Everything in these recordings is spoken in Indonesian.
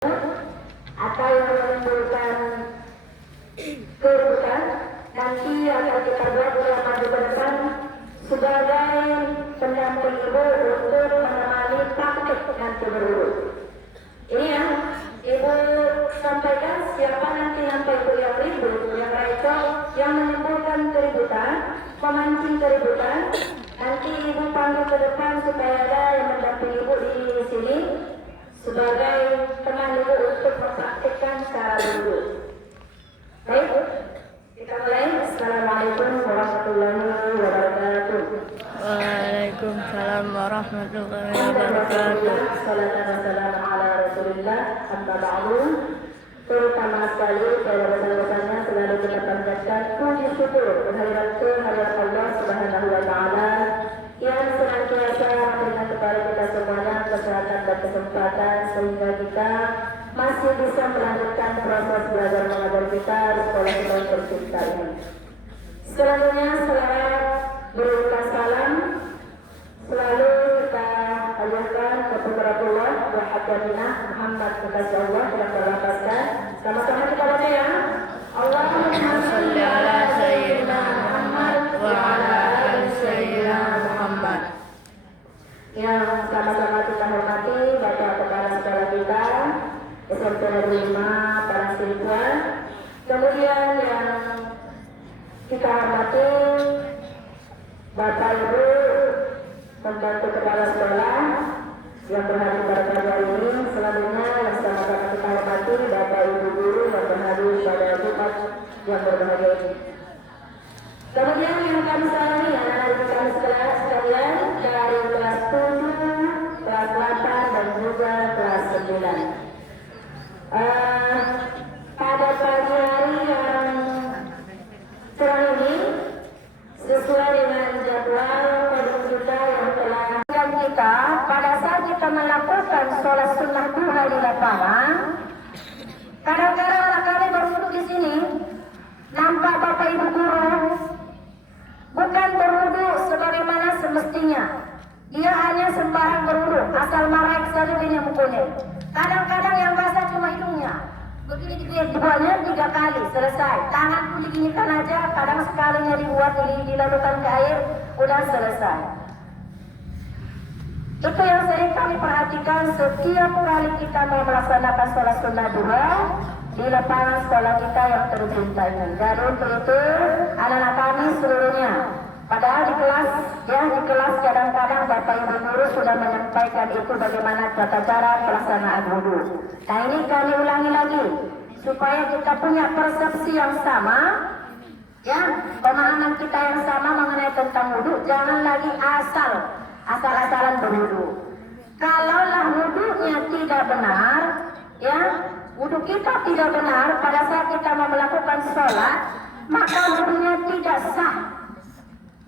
atau yang menimbulkan keributan nanti akan kita buat dalam maju ke depan sebagai pendamping ibu untuk menemani praktek nanti berurut. Ini yang ibu sampaikan, siapa nanti sampai ibu yang ribut, yang recok, yang menimbulkan keributan, memancing keributan, nanti ibu panggil ke depan supaya ada yang mendampingi ibu di sini sebagai teman ibu untuk mempraktikkan secara berurut. Baik, kita mulai. Assalamualaikum warahmatullahi wabarakatuh. Waalaikumsalam warahmatullahi wabarakatuh. Assalamualaikum ala Rasulillah. Amma ba'du. Terutama sekali pada besar-besarnya selalu kita panjatkan puji syukur kehadirat Allah Subhanahu wa taala yang senantiasa memberikan kepada kita semuanya kesehatan dan kesempatan sehingga kita masih bisa melanjutkan proses belajar mengajar kita di sekolah kita yang tercinta ini. Selanjutnya selawat berupa salam selalu kita hadiahkan kepada Allah wa habibina Muhammad kekasih Allah yang terlapaskan. Sama-sama kita baca ya. Allahumma shalli ala sayyidina Muhammad wa ala ali sayyidina Muhammad. Yang sama-sama kita hormati Bapak Kepala Sekolah kita SMP Negeri 5 Parangsilpuan. Kemudian yang kita hormati Bapak Ibu pembantu kepala sekolah yang berhadir pada pagi hari ini. Selanjutnya yang sama-sama kita hormati Bapak Ibu guru yang berhadir pada Jumat yang berbahagia ini. Kemudian yang kami sayangi anak-anak kami sekalian dari kelas 7, kelas 8 dan juga kelas 9. Pada pagi hari yang cerah ini sesuai dengan jadwal produk kita yang telah kita pada saat kita melakukan sholat sunnah duha di lapangan, kadang-kadang anak kami berwudu di sini nampak Bapak Ibu guru bukan berwudu sebagaimana semestinya. Dia hanya sembarang berwudu, asal marah saja dia mukulnya. Kadang-kadang yang basah cuma hidungnya. Begini dia dibuatnya 3 kali selesai. Tangan pun diginikan aja, kadang sekalinya dibuat dilalukan ke air, udah selesai. Itu yang sering kami perhatikan setiap kali kita mau melaksanakan sholat sunnah duha di lapangan sekolah kita yang tercinta ini. Dan untuk itu anak-anak kami seluruhnya, padahal di kelas kadang-kadang Bapak Ibu guru sudah menyampaikan itu bagaimana tata cara pelaksanaan wudu. Nah ini kami ulangi lagi supaya kita punya persepsi yang sama, ya, pemahaman kita yang sama mengenai tentang wudu. Jangan lagi asal-asalan berwudu. Kalaulah wudunya tidak benar, ya, wudu kita tidak benar pada saat kita mau melakukan sholat, maka wudunya tidak sah.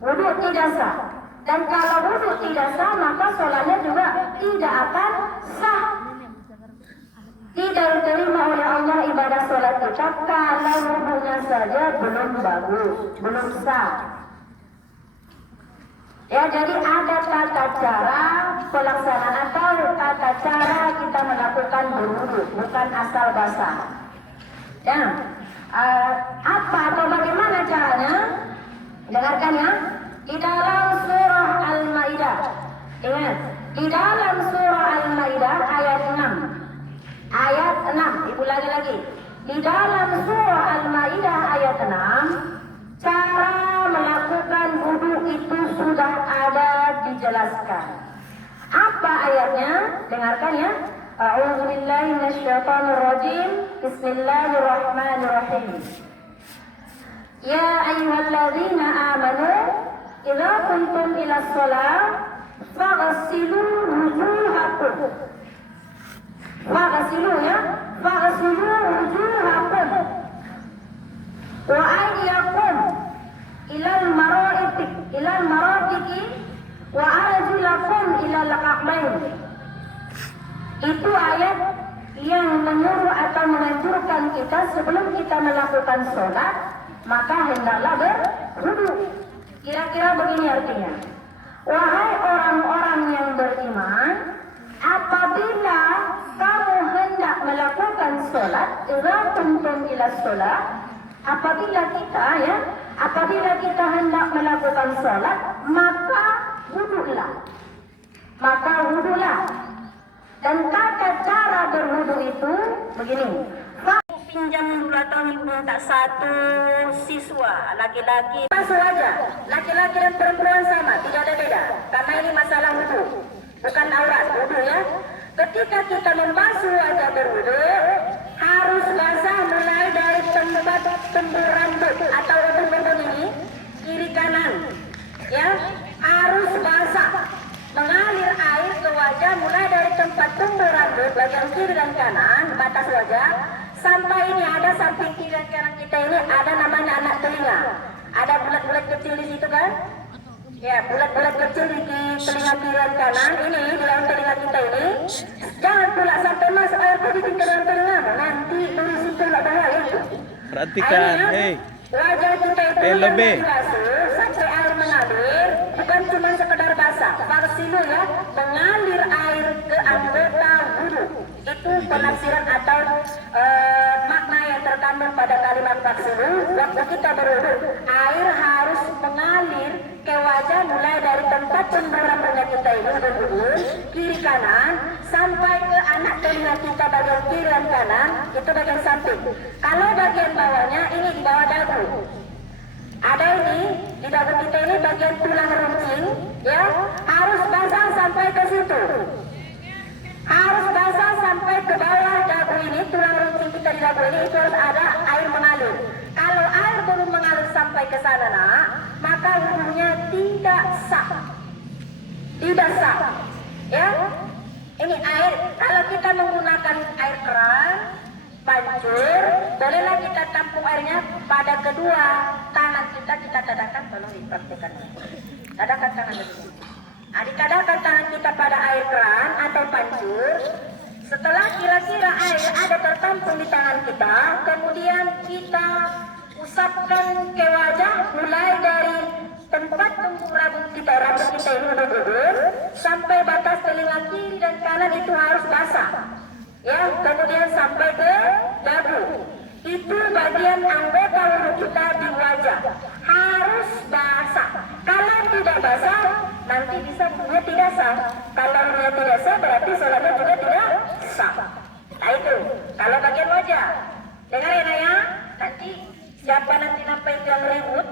Wudu tidak sah. Dan kalau wudu tidak sah, maka sholatnya juga tidak akan sah. Tidak diterima oleh Allah ibadah sholat kita kalau wudunya saja belum bagus, belum sah. Ya, jadi ada tata cara pelaksanaan atau tata cara kita melakukan berwudu, bukan asal basah. Ya, apa atau bagaimana caranya? Dengarkan ya. Di dalam surah Al-Maidah, ingat, di dalam surah Al-Maidah ayat 6, ibu lagi. Di dalam surah Al-Maidah ayat 6, cara melakukan wudu itu sudah ada dijelaskan. Apa ayatnya? Dengarkan ya. A'udzubillahi minasyaitonirrajim. Bismillahirrahmanirrahim. Ya ayyuhalladzina amanu idza kuntum ila shalah faghsilu wujuhakum. Faghsilu wujuhakum wa aydiyakum ilal marafiqi wa arjulakum ilal ka'bayn. Itu ayat yang menyuruh atau menganjurkan kita sebelum kita melakukan sholat maka hendaklah berwudu. Kira-kira begini artinya, wahai orang-orang yang beriman, apabila kamu hendak melakukan sholat, idza kuntum ila sholat, apabila kita hendak melakukan sholat, maka wudulah. Dan tata cara berwudu itu begini. Pinjam dulu atau minta satu siswa laki-laki. Basuh aja, laki-laki dan perempuan sama, tidak ada beda. Karena ini masalah wudu, bukan aurat, wudu ya. Ketika kita membasuh wajah berwudu, harus basah mulai dari tempat tembur rambut atau ujung ini, kiri kanan, ya harus basah. Mengalir air ke wajah mulai dari tempat tembur rambut bagian kiri dan kanan, batas wajah, sampai ini ada samping kiri dan kanan kita ini ada namanya anak telinga. Ada bulat-bulat kecil di situ kan? Ya, bulat-bulat kecil di telinga kiri dan kanan ini di dalam telinga kita ini. Jangan pula sampai masuk air putih ke dalam telinga, nanti dari situ lah bahaya. Perhatikan, hei. Wajah kita itu yang dibasuh sampai air mengalir, bukan cuma sekedar basah. Faksilu ya, mengalir air ke anggota wudu. Itu penafsiran atau makna yang terkandung pada kalimat faksilu. Waktu kita berwudu, air harus mengalir ke wajah mulai dari tempat rambutnya kita ini berwudu, kiri kanan, sampai ke anak telinga kita bagian kiri dan kanan, itu bagian samping. Kalau bagian bawahnya ini di bawah dagu. Ada ini di dagu kita ini bagian tulang runcing, ya harus basah sampai ke situ. Harus basah sampai ke bawah dagu ini, tulang runcing kita di dagu ini itu harus ada air mengalir. Kalau air belum mengalir sampai ke sana, nak, maka wudunya tidak sah. Tidak sah, ya. Ini air, kalau kita menggunakan air keran, pancur, bolehlah kita tampung airnya pada kedua tangan kita tadahkan, tolong dipraktikkan. Tadahkan tangan dulu. Dikadahkan tangan kita pada air keran atau pancur. Setelah kira-kira air ada tertampung di tangan kita, kemudian kita usapkan ke wajah mulai dari tempat tembur rambut kita ini berbubur sampai batas telinga kiri dan kanan itu harus basah. Ya, kemudian sampai ke dagu. Itu bagian anggota wudu kita di wajah. Harus basah. Kalau tidak basah, nanti bisa wudunya tidak sah. Kalau wudunya tidak sah, berarti sholatnya juga tidak sah. Nah itu, kalau bagian wajah. Dengar ya Naya, nanti siapa nanti yang ribut,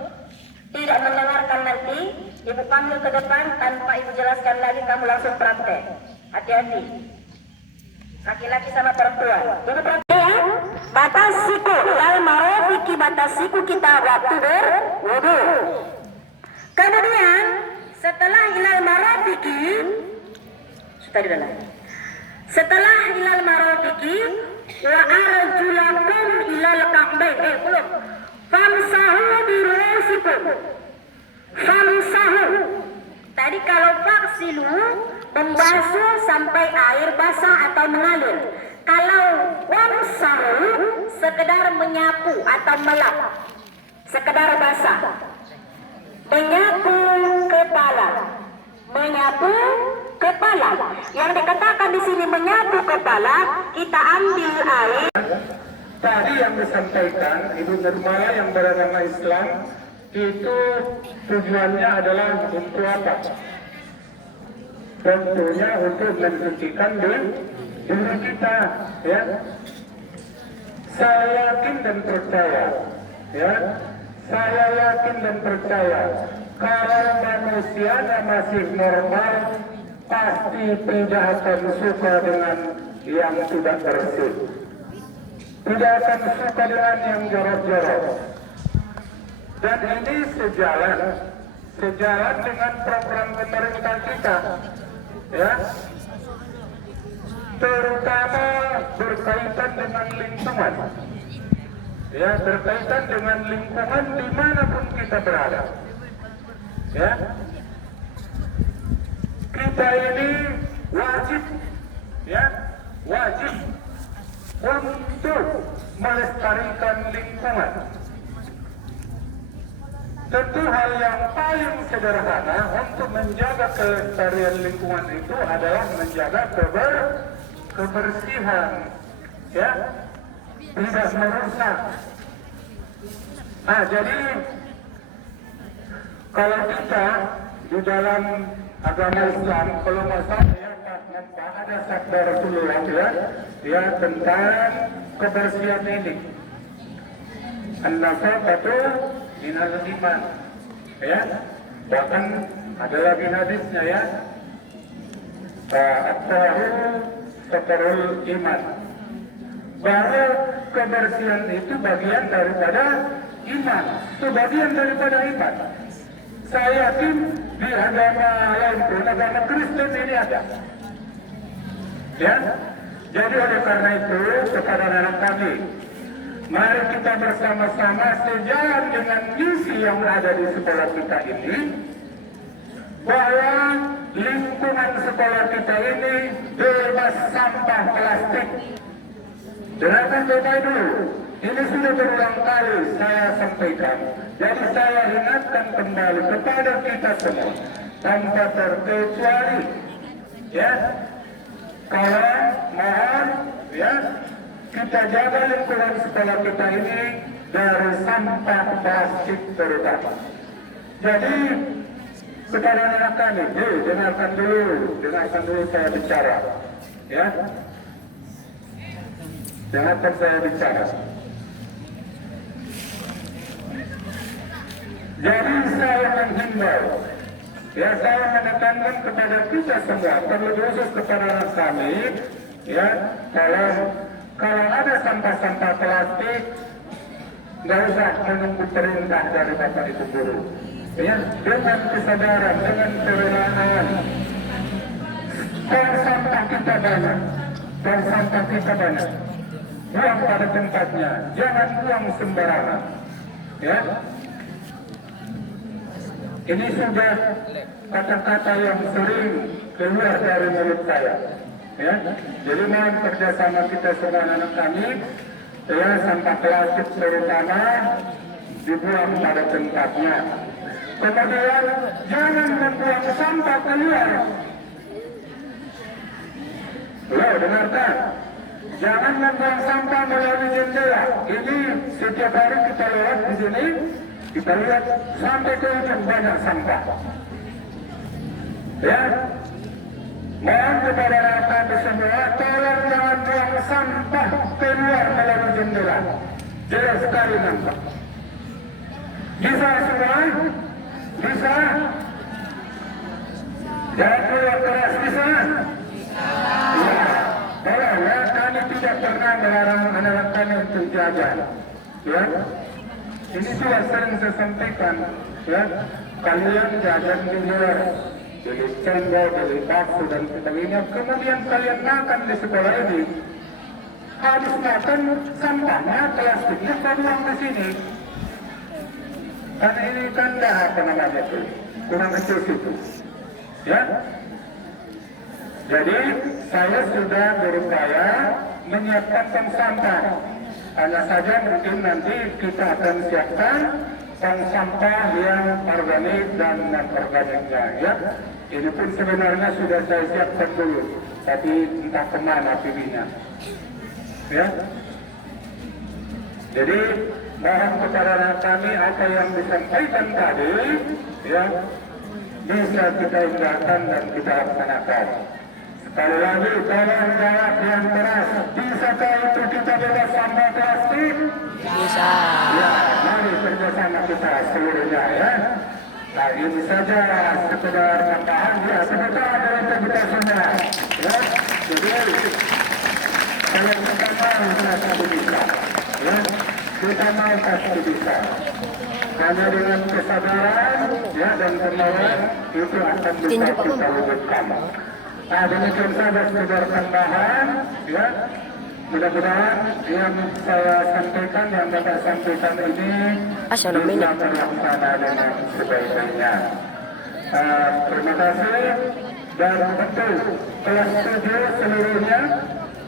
tidak mendengarkan nanti, ibu panggil ke depan tanpa ibu jelaskan lagi, kamu langsung praktek. Hati-hati. Laki-laki sama perempuan. Ibu praktek. Batas siku, al-marofiki batas siku kita waktu berwudu. Kemudian setelah ilal marofiki, sudah di dalam. Setelah ilal marofiki, wa arjulakum ilal ka'bain. Belum. Famsahu birusikum. Famsahu. Tadi kalau faksilu membasuh sampai air basah atau mengalir. Kalau wamsahu sekedar menyapu atau melap, sekedar basah. Menyapu kepala. Menyapu kepala. Yang dikatakan di sini menyapu kepala, kita ambil air. Tadi yang disampaikan Ibu Nirmala yang beragama Islam itu tujuannya adalah untuk apa? Tentunya untuk mensucikan diri kita, ya. Saya yakin dan percaya, ya. Saya yakin dan percaya kalau manusia masih normal pasti tidak akan suka dengan yang tidak bersih. Tidak akan suka dengan yang jorok-jorok. Dan ini sejalan dengan program pemerintah kita, ya, terutama berkaitan dengan lingkungan, ya, berkaitan dengan lingkungan dimanapun kita berada, ya. Kita ini wajib, ya, wajib untuk melestarikan lingkungan. tentu hal yang paling sederhana untuk menjaga kelestarian lingkungan itu adalah menjaga kebersihan, ya, tidak merusak. Nah, jadi kalau kita di dalam agama Islam, kalau masalah ya, ada sabda Rasulullah ya tentang kebersihan ini. An-nafaqatu minal iman, ya, bahkan ada lagi hadisnya ya, at-tahuru satrul iman, bahwa kebersihan itu bagian daripada iman, itu bagian daripada iman. Saya yakin di agama lain pun, agama Kristen ini ada, ya. Jadi oleh karena itu kepada anak kami, mari kita bersama-sama sejalan dengan misi yang ada di sekolah kita ini, bahwa lingkungan sekolah kita ini bebas sampah plastik. Dengarkan Bapak Ibu, ini sudah berulang kali saya sampaikan. Jadi saya ingatkan kembali kepada kita semua, tanpa terkecuali, ya, kawan, mohon, ya, kita jaga lingkungan sekolah kita ini dari sampah plastik terutama. Jadi kepada anak kami, dengarkan dulu saya bicara, ya, dengarkan saya bicara. Jadi saya menghimbau, ya, saya menekankan kepada kita semua, terlebih khusus kepada anak kami, ya, kalau ada sampah-sampah plastik, nggak usah menunggu perintah dari Bapak Ibu Guru, ya, dengan kesadaran, dengan kerelaan, tong sampah kita banyak, buang pada tempatnya, jangan buang sembarangan, ya. Ini sudah kata-kata yang sering keluar dari mulut saya, ya. Jadi mohon kerjasama kita semua anak kami, ya, sampah plastik terutama dibuang pada tempatnya. Kemudian jangan membuang sampah keluar. Dengarkan, jangan membuang sampah melalui jendela. Ini setiap hari kita lewat di sini, kita lihat sampai ke ujung banyak sampah, ya. Mohon kepada rakyat semua, tolong jangan buang sampah keluar melalui jendela. Jelas sekali nampak. Bisa semua? Bisa? Jangan keluar keras, bisa? Ya. Tolong, ya, kami tidak pernah melarang anak-anak kami untuk jajan, ya. Ini sudah sering saya sampaikan, ya, kalian jajan di luar, beli cendol, beli bakso dan sebagainya, kemudian kalian makan di sekolah ini, habis makan sampahnya, plastiknya kau buang ke sini. Karena ini tanda apa namanya itu, kurang kecil itu, ya. Jadi saya sudah berupaya menyiapkan tong sampah. Hanya saja mungkin nanti kita akan siapkan tong sampah yang organik dan non-organiknya, ya. Ini pun sebenarnya sudah saya siapkan dulu, tapi entah kemana pilihnya, ya. Jadi mohon kepada anak kami apa yang disampaikan tadi, ya, bisa kita indahkan dan kita laksanakan. Sekali lagi, tolong jawab yang keras. Bisakah itu kita bebas sampah plastik? Bisa. Ya, mari kerjasama kita seluruhnya, ya. Nah, ini saja sekedar tambahan, ya, sebentar dari kita semua, ya. Jadi, kalau kita mau pasti bisa, ya. Kita mau pasti bisa. Hanya dengan kesadaran, ya, dan kemauan itu akan bisa kita wujudkan. Nah, demikian saja sekedar tambahan, ya. Mudah-mudahan yang saya sampaikan, yang Bapak sampaikan ini bisa terlaksana dengan sebaik-baiknya. Terima kasih, dan betul kelas 7 seluruhnya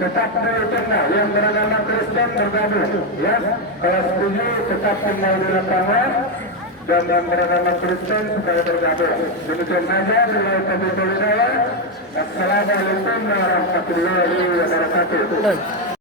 tetap tinggal, yang beragama Kristen bergabung, ya. Kelas 7 tetap tinggal di lapangan, dan yang beragama Kristen supaya bergabung. Demikian saja nilai pembicaraan saya. Assalamualaikum warahmatullahi wabarakatuh.